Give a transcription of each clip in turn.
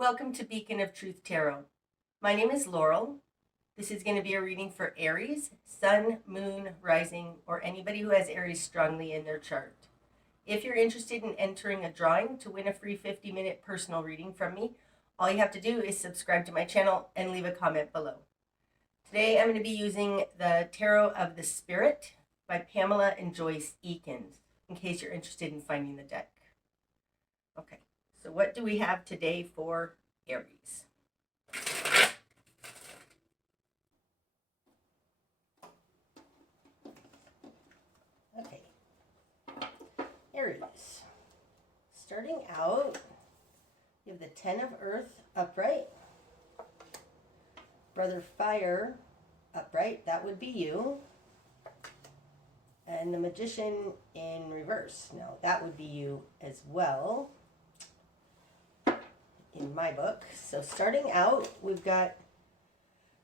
Welcome to Beacon of Truth Tarot. My name is Laurel. This is going to be a reading for Aries, Sun, Moon, Rising, or anybody who has Aries strongly in their chart. If you're interested in entering a drawing to win a free 50-minute personal reading from me, all you have to do is subscribe to my channel and leave a comment below. Today I'm going to be using the Tarot of the Spirit by Pamela and Joyce Eakins, in case you're interested in finding the deck. Okay. So what do we have today for Aries? Okay. Aries. Starting out, you have the Ten of Earth upright. Brother Fire upright, that would be you. And the Magician in reverse. Now, that would be you as well, in my book. So starting out, we've got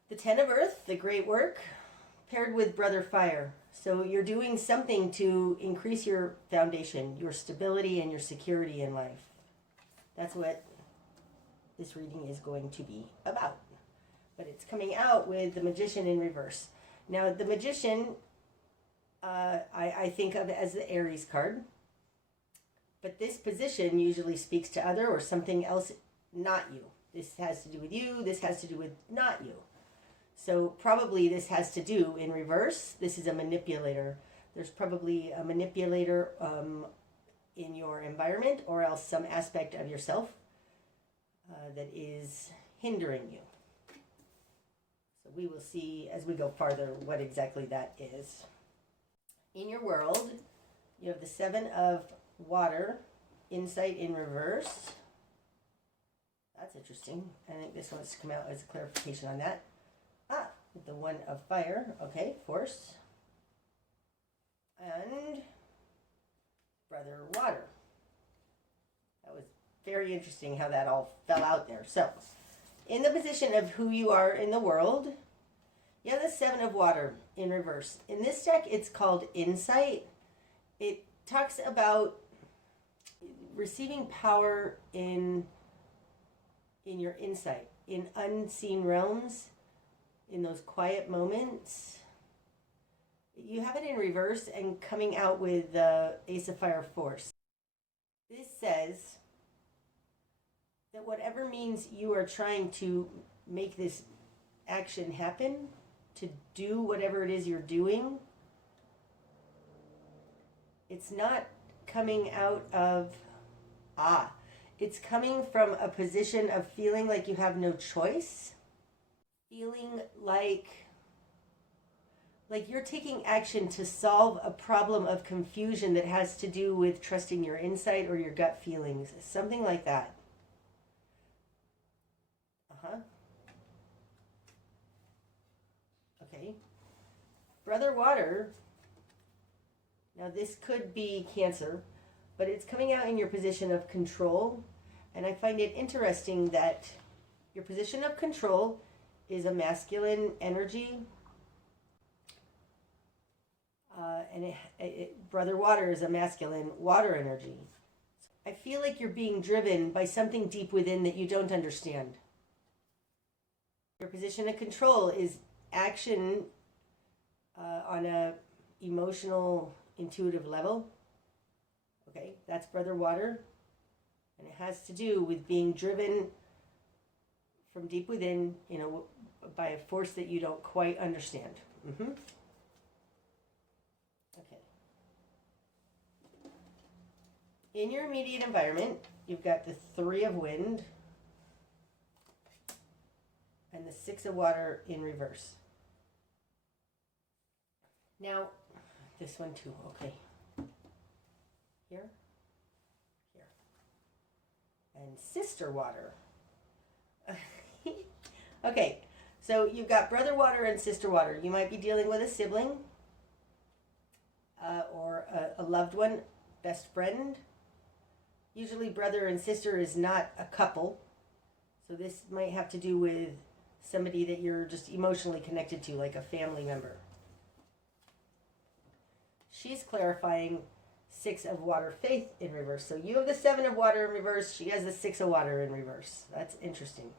the Ten of Earth, the great work, paired with Brother Fire. So you're doing something to increase your foundation, your stability, and your security in life. That's what this reading is going to be about. But it's coming out with the Magician in reverse. Now, the Magician, I think of as the Aries card. But this position usually speaks to other or something else, not you. This has to do with you. This has to do with not you. So probably this has to do in reverse. This is a manipulator. There's probably a manipulator in your environment, or else some aspect of yourself that is hindering you. So we will see as we go farther what exactly that is. In your world, you have the Seven of Water, insight in reverse. That's interesting. I think this wants to come out as a clarification on that. The One of Fire. Okay, Force. And Brother Water. That was very interesting how that all fell out there. So, in the position of who you are in the world, you have the Seven of Water in reverse. In this deck, it's called Insight. It talks about receiving power in your insight, in unseen realms, in those quiet moments. You have it in reverse and coming out with the Ace of Fire, Force. This says that whatever means you are trying to make this action happen, to do whatever it is you're doing, it's not coming out of it's coming from a position of feeling like you have no choice, feeling like you're taking action to solve a problem of confusion that has to do with trusting your insight or your gut feelings, something like that. Okay. Brother Water. Now this could be Cancer, but it's coming out in your position of control. And I find it interesting that your position of control is a masculine energy. And Brother Water is a masculine water energy. I feel like you're being driven by something deep within that you don't understand. Your position of control is action on a emotional, intuitive level. Okay, that's Brother Water. And it has to do with being driven from deep within, by a force that you don't quite understand. Okay. In your immediate environment, you've got the Three of Wind and the Six of Water in reverse. Now, this one too, okay. Here. And Sister Water. Okay, so you've got Brother Water and Sister Water. You might be dealing with a sibling or a loved one, best friend. Usually brother and sister is not a couple. So this might have to do with somebody that you're just emotionally connected to, like a family member. She's clarifying Six of Water, Faith in reverse. So you have the Seven of Water in reverse. She has the Six of Water in reverse. That's interesting.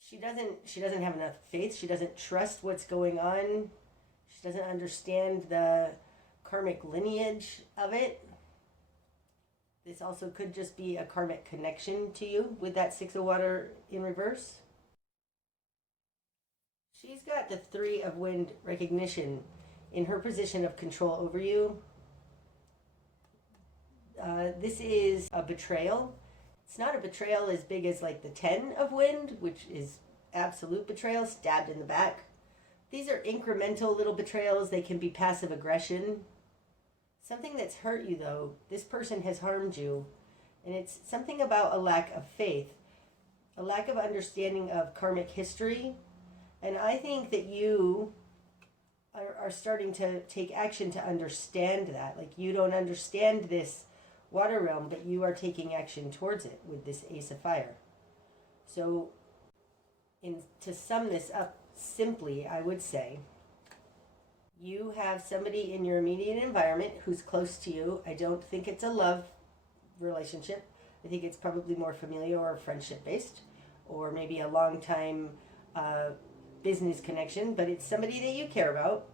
She doesn't have enough faith. She doesn't trust what's going on. She doesn't understand the karmic lineage of it. This also could just be a karmic connection to you with that Six of Water in reverse. She's got the Three of Wind recognition in her position of control over you. This is a betrayal. It's not a betrayal as big as like the Ten of Wind, which is absolute betrayal, stabbed in the back. These are incremental little betrayals. They can be passive aggression. Something that's hurt you, though. This person has harmed you. And it's something about a lack of faith, a lack of understanding of karmic history. And I think that you are starting to take action to understand that. Like, you don't understand this water realm, but you are taking action towards it with this Ace of Fire. So, to sum this up simply, I would say, you have somebody in your immediate environment who's close to you. I don't think it's a love relationship. I think it's probably more familial or friendship based, or maybe a long time business connection, but it's somebody that you care about.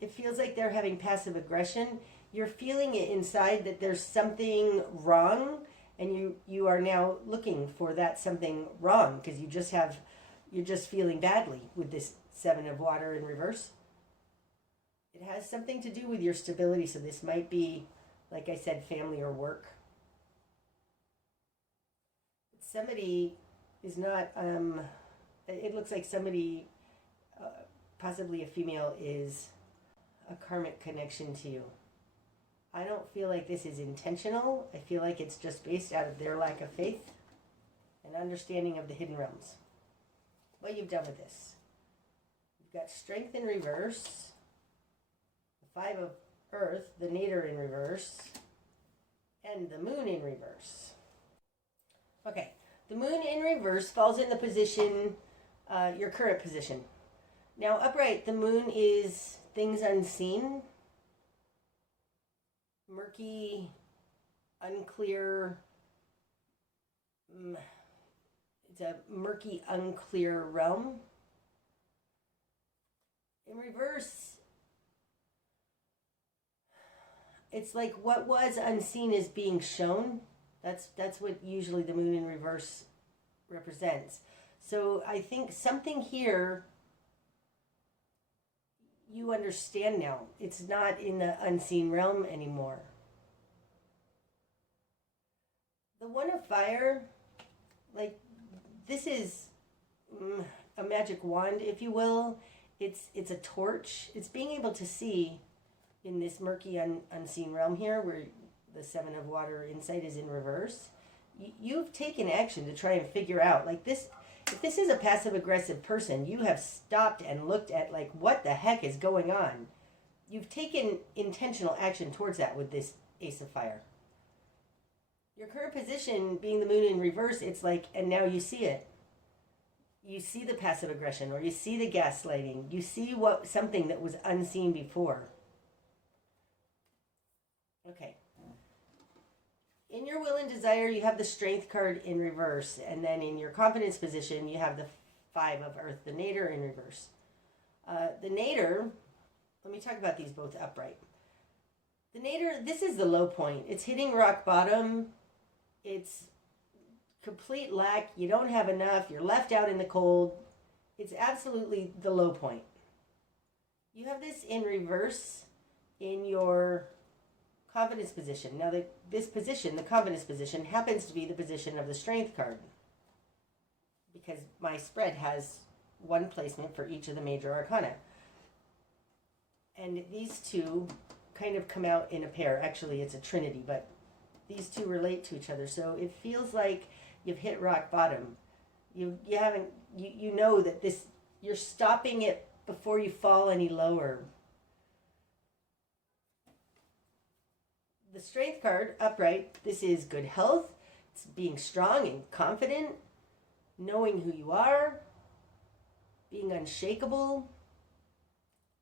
It feels like they're having passive aggression. You're feeling it inside that there's something wrong, and you are now looking for that something wrong because you're just feeling badly with this Seven of Water in reverse. It has something to do with your stability, so this might be, like I said, family or work. Somebody is not, it looks like somebody, possibly a female, is a karmic connection to you. I don't feel like this is intentional. I feel like it's just based out of their lack of faith and understanding of the hidden realms. What you've done with this. You've got Strength in reverse, the Five of Earth, the Nadir in reverse, and the Moon in reverse. Okay, the Moon in reverse falls in the position, your current position. Now, upright, the Moon is things unseen, murky, unclear. It's a murky, unclear realm. In reverse, it's like what was unseen is being shown. That's what usually the Moon in reverse represents. So I think something here you understand now. It's not in the unseen realm anymore. The One of Fire, like, this is a magic wand, if you will. It's a torch. It's being able to see in this murky, unseen realm here, where the Seven of Water insight is in reverse. You've taken action to try and figure out, like, this. If this is a passive-aggressive person, you have stopped and looked at, like, what the heck is going on. You've taken intentional action towards that with this Ace of Fire. Your current position, being the Moon in reverse, it's like, and now you see it. You see the passive aggression, or you see the gaslighting. You see something that was unseen before. Okay. In your will and desire, you have the Strength card in reverse. And then in your confidence position, you have the Five of Earth, the Nadir in reverse. The Nadir, let me talk about these both upright. The Nadir, this is the low point. It's hitting rock bottom. It's complete lack. You don't have enough. You're left out in the cold. It's absolutely the low point. You have this in reverse in your confidence position. Now, this position, the confidence position, happens to be the position of the Strength card, because my spread has one placement for each of the major arcana. And these two kind of come out in a pair. Actually, it's a trinity, but these two relate to each other. So it feels like you've hit rock bottom. You know that this, you're stopping it before you fall any lower. The Strength card, upright, this is good health. It's being strong and confident, knowing who you are, being unshakable.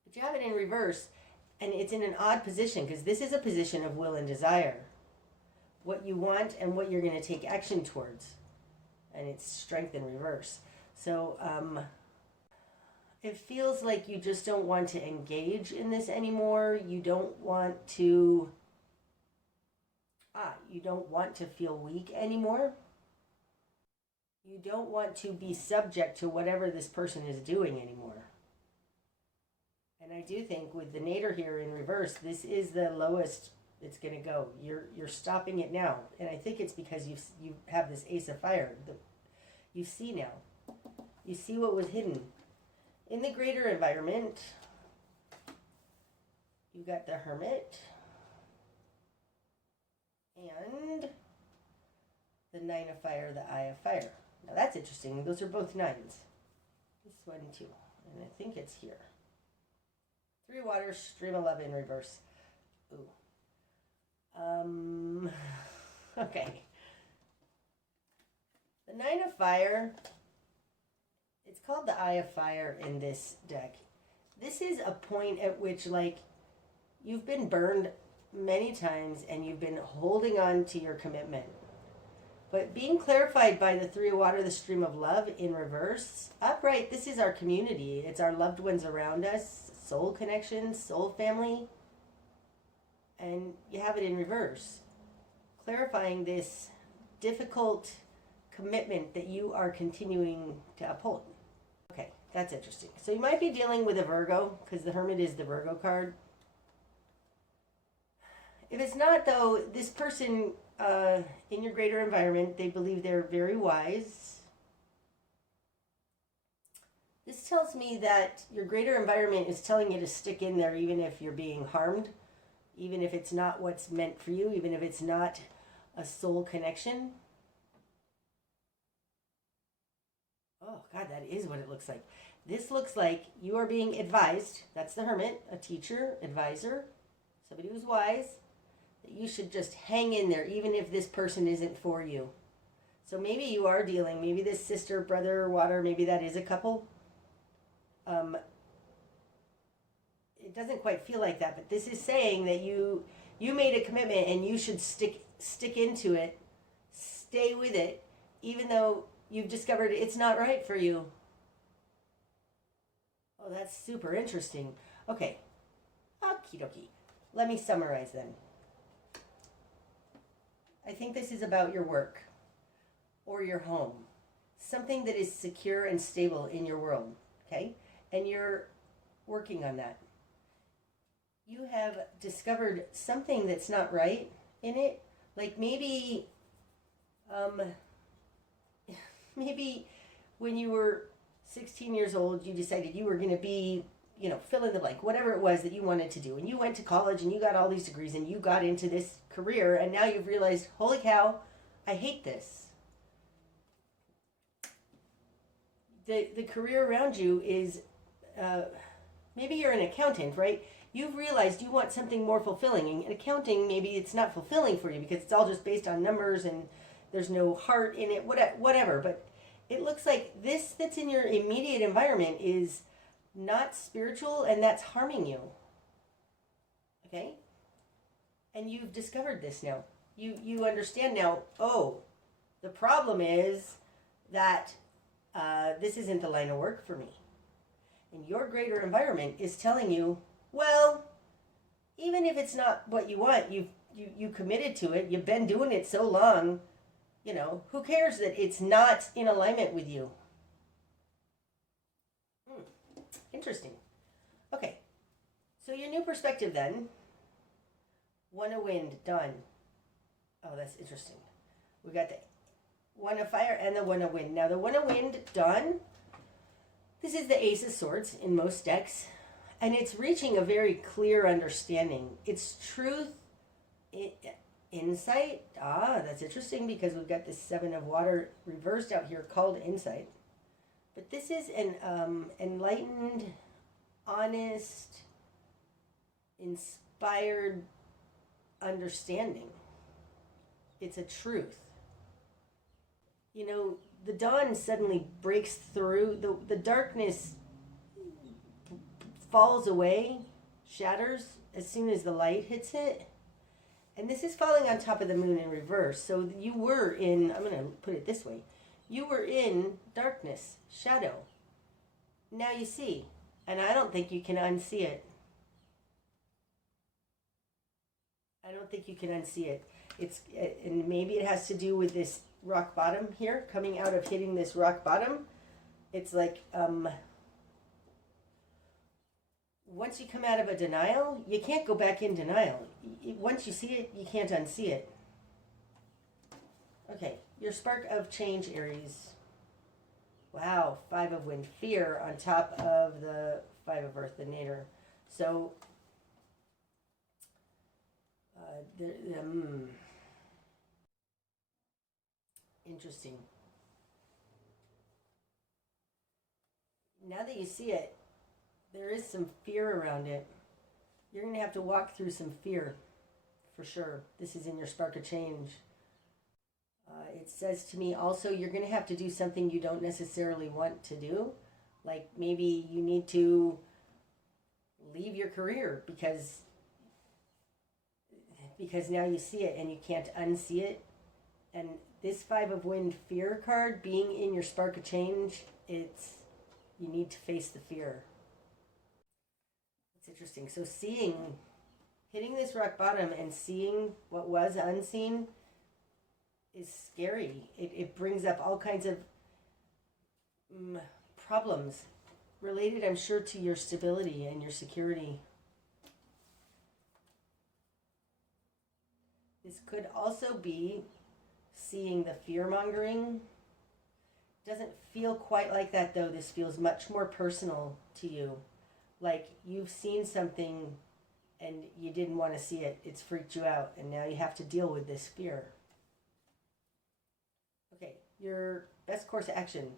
But you have it in reverse. And it's in an odd position because this is a position of will and desire. What you want and what you're going to take action towards. And it's strength in reverse. So it feels like you just don't want to engage in this anymore. You don't want to feel weak anymore. You don't want to be subject to whatever this person is doing anymore. And I do think with the Nader here in reverse, this is the lowest it's going to go. You're stopping it now. And I think it's because you have this Ace of Fire. You see now. You see what was hidden. In the greater environment, you got the Hermit and the Nine of Fire, the Eye of Fire. Now that's interesting. Those are both nines. This one too. And I think it's here. Three waters, stream of love in reverse. Ooh. Okay. The Nine of Fire, it's called the Eye of Fire in this deck. This is a point at which, like, you've been burned many times and you've been holding on to your commitment. But being clarified by the Three of Water, the stream of love in reverse, upright, this is our community. It's our loved ones around us, soul connections, soul family. And you have it in reverse. Clarifying this difficult commitment that you are continuing to uphold. Okay, that's interesting. So you might be dealing with a Virgo, because the Hermit is the Virgo card. If it's not, though, this person in your greater environment, they believe they're very wise. This tells me that your greater environment is telling you to stick in there even if you're being harmed, even if it's not what's meant for you, even if it's not a soul connection. Oh, God, that is what it looks like. This looks like you are being advised. That's the Hermit, a teacher, advisor, somebody who's wise. That you should just hang in there, even if this person isn't for you. So maybe you are dealing, maybe this sister, brother, water, maybe that is a couple. It doesn't quite feel like that, but this is saying that you made a commitment and you should stick into it, stay with it, even though you've discovered it's not right for you. Oh, that's super interesting. Okay, okie dokie. Let me summarize then. I think this is about your work or your home, something that is secure and stable in your world, okay? And you're working on that. You have discovered something that's not right in it. Like maybe when you were 16 years old, you decided you were going to be, fill in the blank, whatever it was that you wanted to do. And you went to college and you got all these degrees and you got into this career and now you've realized, holy cow, I hate this. The career around you is, maybe you're an accountant, right? You've realized you want something more fulfilling. In accounting, maybe it's not fulfilling for you because it's all just based on numbers and there's no heart in it, whatever. But it looks like this that's in your immediate environment is not spiritual and that's harming you. Okay? And you've discovered this now. You understand now, oh, the problem is that this isn't the line of work for me. And your greater environment is telling you, well, even if it's not what you want, you committed to it, you've been doing it so long, who cares that it's not in alignment with you? Interesting. Okay, so your new perspective then, One of Wind, done. Oh, that's interesting. We got the One of Fire and the One of Wind. Now the One of Wind, done. This is the Ace of Swords in most decks. And it's reaching a very clear understanding. It's truth, insight. That's interesting because we've got this Seven of Water reversed out here called insight. But this is an enlightened, honest, inspired understanding. It's a truth. The dawn suddenly breaks through. The darkness falls away, shatters, as soon as the light hits it. And this is falling on top of the moon in reverse. So you were in, I'm going to put it this way, you were in darkness, shadow. Now you see. And I don't think you can unsee it. I don't think you can unsee it. And maybe it has to do with this rock bottom here, coming out of hitting this rock bottom. It's like, once you come out of a denial, you can't go back in denial. Once you see it, you can't unsee it. Okay, your spark of change, Aries. Wow, 5 of wind, fear on top of the 5 of earth, the nadir. So, interesting. Now that you see it, there is some fear around it. You're going to have to walk through some fear, for sure. This is in your spark of change. It says to me also, you're going to have to do something you don't necessarily want to do. Like maybe you need to leave your career because now you see it and you can't unsee it. And this 5 of wind fear card being in your spark of change, you need to face the fear. It's interesting. So hitting this rock bottom and seeing what was unseen is scary. It brings up all kinds of problems related, I'm sure, to your stability and your security. This could also be seeing the fear-mongering. Doesn't feel quite like that, though. This feels much more personal to you. Like you've seen something and you didn't want to see it. It's freaked you out, and now you have to deal with this fear. Okay, your best course of action.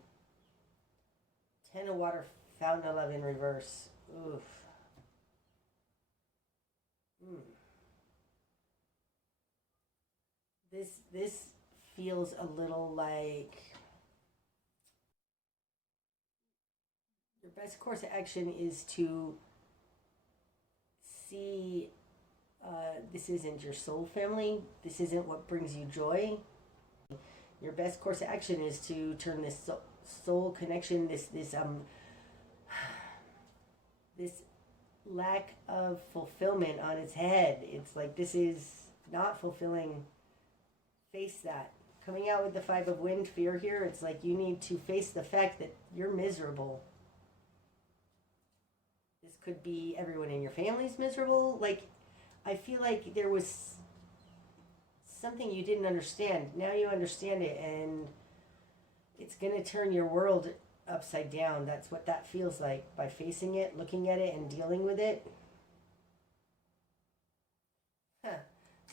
10 of water, fountain of love in reverse. Oof. This feels a little like your best course of action is to see this isn't your soul family. This isn't what brings you joy. Your best course of action is to turn this soul connection, this lack of fulfillment on its head. It's like this is not fulfilling. Face that. Coming out with the 5 of wind, fear here, it's like you need to face the fact that you're miserable. This could be everyone in your family's miserable. Like, I feel like there was something you didn't understand. Now you understand it, and it's going to turn your world upside down. That's what that feels like by facing it, looking at it, and dealing with it.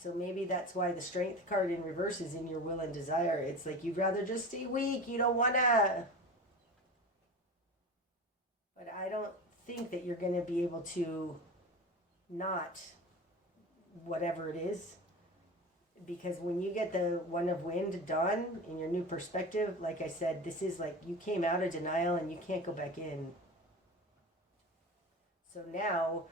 So maybe that's why the strength card in reverse is in your will and desire. It's like you'd rather just stay weak. You don't want to. But I don't think that you're going to be able to not whatever it is. Because when you get the 1 of wind done in your new perspective, like I said, this is like you came out of denial and you can't go back in. So now,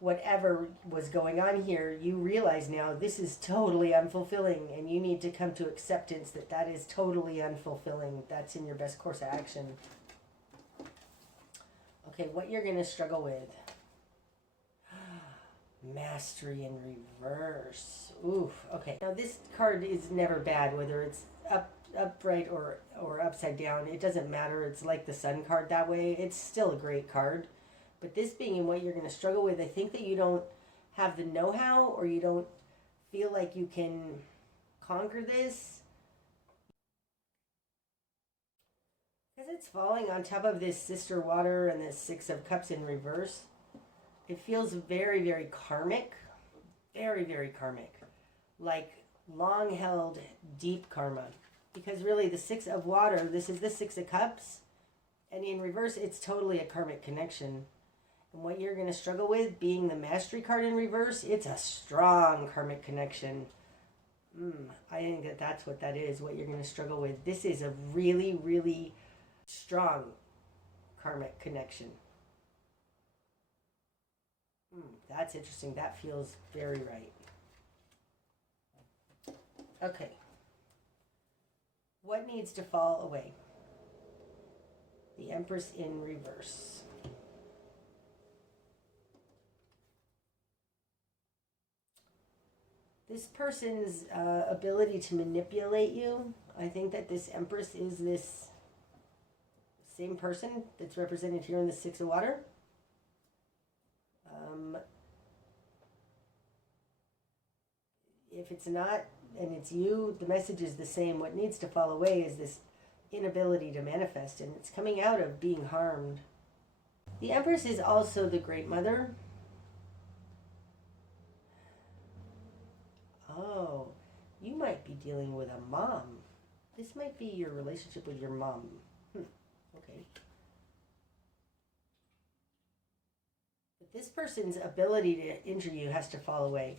whatever was going on here, you realize now this is totally unfulfilling, and you need to come to acceptance that that is totally unfulfilling. That's in your best course of action. Okay, what you're going to struggle with. Mastery in reverse. Oof. Okay. Now this card is never bad, whether it's upright or upside down. It doesn't matter. It's like the sun card that way. It's still a great card. But this being in what you're going to struggle with, I think that you don't have the know-how, or you don't feel like you can conquer this. Because it's falling on top of this sister water and this 6 of cups in reverse. It feels very, very karmic. Very, very karmic. Like long-held, deep karma. Because really the 6 of water, this is the 6 of cups. And in reverse, it's totally a karmic connection. And what you're going to struggle with, being the mastery card in reverse, it's a strong karmic connection. I think that that's what that is, what you're going to struggle with. This is a really, really strong karmic connection. That's interesting. That feels very right. Okay. What needs to fall away? The Empress in reverse. This person's ability to manipulate you, I think that this Empress is this same person that's represented here in the Six of Water. If it's not, and it's you, the message is the same. What needs to fall away is this inability to manifest, and it's coming out of being harmed. The Empress is also the Great Mother. Oh, you might be dealing with a mom. This might be your relationship with your mom. Okay. But this person's ability to injure you has to fall away.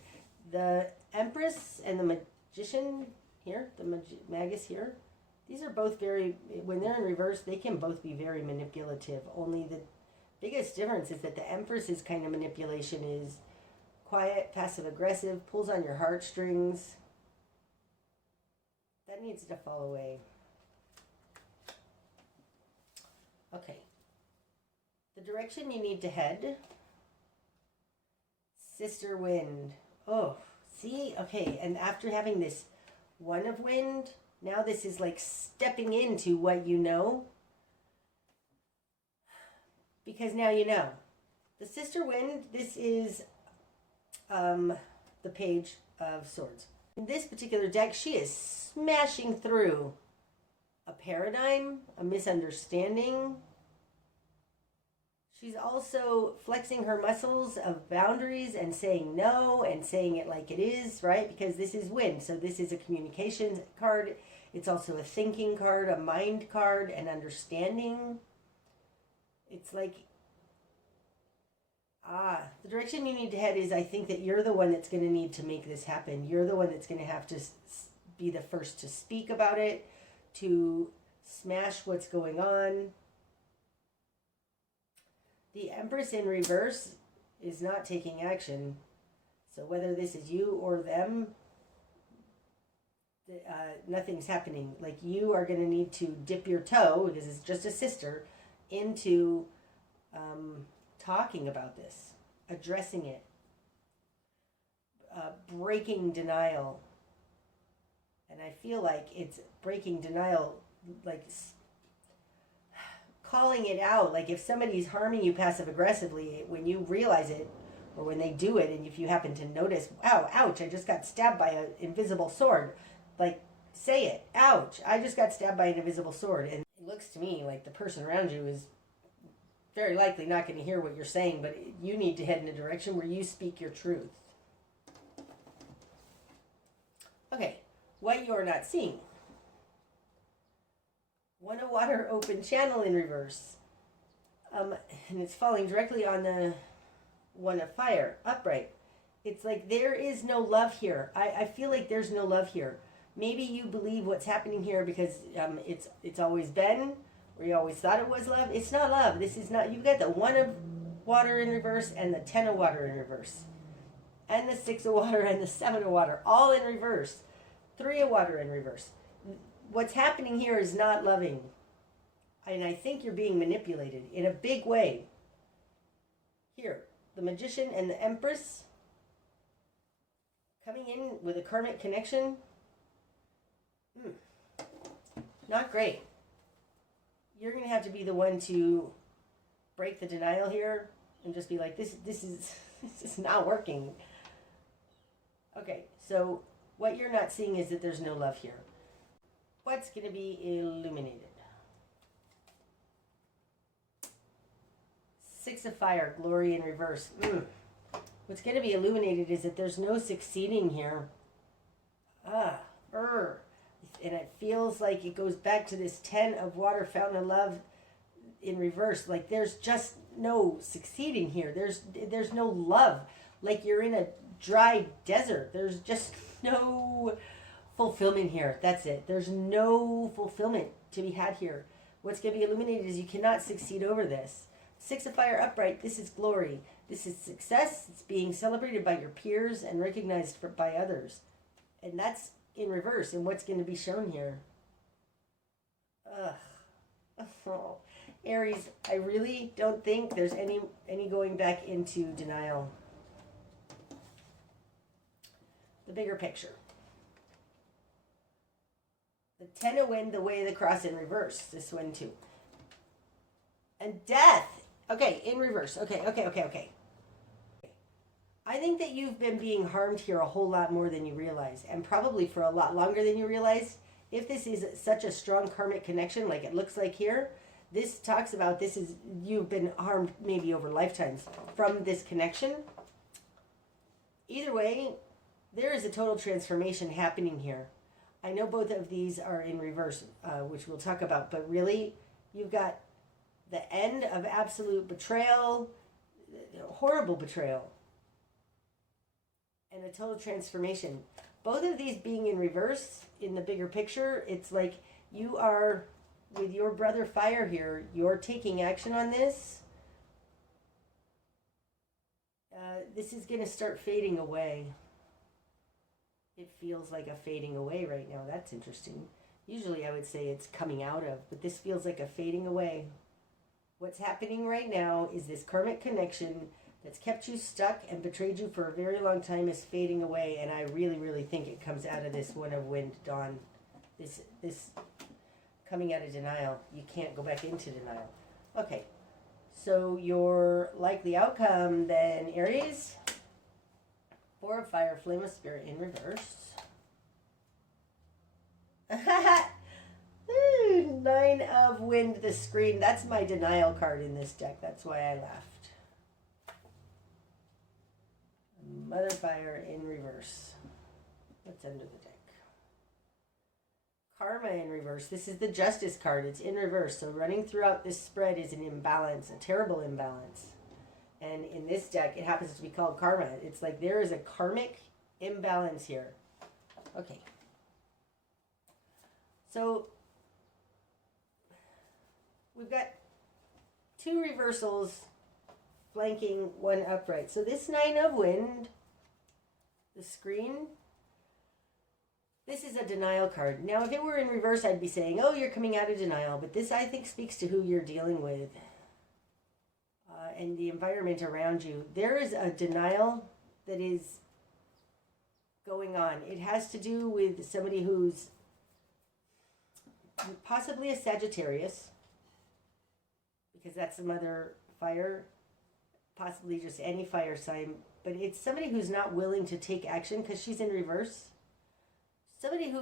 The Empress and the Magician here, the Magus here, these are both very, when they're in reverse, they can both be very manipulative. Only the biggest difference is that the Empress's kind of manipulation is quiet, passive-aggressive, pulls on your heartstrings. That needs to fall away. Okay. The direction you need to head. Sister Wind. Oh, see? Okay, and after having this One of Wind, now this is like stepping into what you know. Because now you know. The Sister Wind, this is the Page of Swords. In this particular deck, she is smashing through a paradigm, a misunderstanding. She's also flexing her muscles of boundaries and saying no and saying it like it is, right? Because this is wind, so this is a communication card. It's also a thinking card, a mind card, an understanding. It's like, the direction you need to head is, I think that you're the one that's going to need to make this happen. You're the one that's going to have to be the first to speak about it, to smash what's going on. The Empress in reverse is not taking action. So whether this is you or them, nothing's happening. Like, you are going to need to dip your toe, because it's just a sister, into talking about this, addressing it, breaking denial. And I feel like it's breaking denial, like calling it out. Like, if somebody's harming you passive aggressively, when you realize it, or when they do it, and if you happen to notice, wow, ouch, I just got stabbed by an invisible sword, like, say it, ouch, I just got stabbed by an invisible sword. And it looks to me like the person around you is very likely not going to hear what you're saying, but you need to head in a direction where you speak your truth. Okay, what you're not seeing. One of Water, open channel in reverse. And it's falling directly on the One of Fire, upright. It's like there is no love here. I feel like there's no love here. Maybe you believe what's happening here because it's always been, or you always thought it was love. It's not love. This is not. You've got the One of Water in reverse and the 10 of Water in reverse. And the 6 of Water and the 7 of Water, all in reverse. 3 of Water in reverse. What's happening here is not loving. And I think you're being manipulated in a big way. Here, the Magician and the Empress coming in with a karmic connection. Not great. You're going to have to be the one to break the denial here and just be like, this is not working. Okay, so what you're not seeing is that there's no love here. What's going to be illuminated? 6 of Fire, glory in reverse. What's going to be illuminated is that there's no succeeding here. And it feels like it goes back to this 10 of Water, fountain of love in reverse. Like, there's just no succeeding here. There's no love. Like, you're in a dry desert. There's just no fulfillment here. That's it. There's no fulfillment to be had here. What's going to be illuminated is you cannot succeed over this. 6 of Fire upright, this is glory. This is success. It's being celebrated by your peers and recognized by others. And that's in reverse. And what's going to be shown here? Ugh. Oh. Aries, I really don't think there's any going back into denial. The bigger picture. The Ten of Wind, the Way of the Cross in reverse. This one too. And death. Okay, in reverse. Okay. I think that you've been being harmed here a whole lot more than you realize, and probably for a lot longer than you realize. If this is such a strong karmic connection, like it looks like here, this talks about this is you've been harmed maybe over lifetimes from this connection. Either way, there is a total transformation happening here. I know both of these are in reverse, which we'll talk about, but really, you've got the end of absolute betrayal, horrible betrayal, and a total transformation. Both of these being in reverse in the bigger picture, it's like you are, with your brother fire here, you're taking action on this. This is going to start fading away. It feels like a fading away right now. That's interesting. Usually I would say it's coming out of, but this feels like a fading away. What's happening right now is this karmic connection that's kept you stuck and betrayed you for a very long time is fading away, and I really, really think it comes out of this One of Wind dawn. This coming out of denial. You can't go back into denial. Okay, so your likely outcome then, Aries, Four of Fire, Flame of Spirit in reverse. Ooh, Nine of Wind, the screen. That's my denial card in this deck. That's why I laughed. Mother Fire in reverse. What's under the deck? Karma in reverse. This is the Justice card. It's in reverse. So running throughout this spread is an imbalance, a terrible imbalance. And in this deck, it happens to be called Karma. It's like there is a karmic imbalance here. Okay. So we've got two reversals flanking one upright. So this Nine of Wind, the screen, this is a denial card. Now, if it were in reverse, I'd be saying, oh, you're coming out of denial. But this, I think, speaks to who you're dealing with and the environment around you. There is a denial that is going on. It has to do with somebody who's possibly a Sagittarius, because that's the Mother Fire, possibly just any fire sign, but it's somebody who's not willing to take action because she's in reverse. Somebody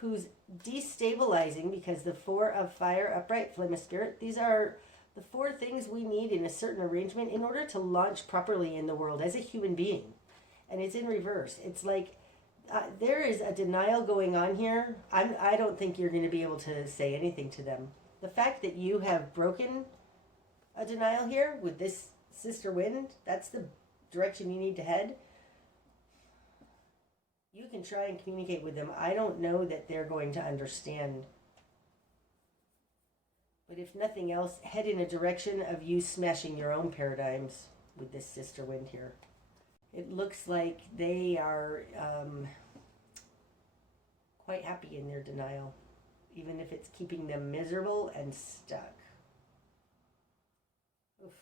who's destabilizing, because the Four of Fire, upright, Flame of Spirit, these are the four things we need in a certain arrangement in order to launch properly in the world as a human being. And it's in reverse. It's like there is a denial going on here. I don't think you're going to be able to say anything to them. The fact that you have broken a denial here with this Sister Wind, that's the direction you need to head. You can try and communicate with them. I don't know that they're going to understand. But if nothing else, head in a direction of you smashing your own paradigms with this Sister Wind here. It looks like they are quite happy in their denial, even if it's keeping them miserable and stuck. Oof.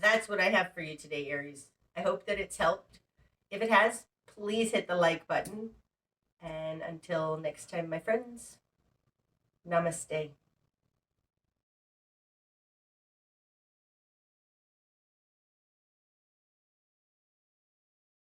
That's what I have for you today, Aries. I hope that it's helped. If it has, please hit the like button. And until next time, my friends, namaste.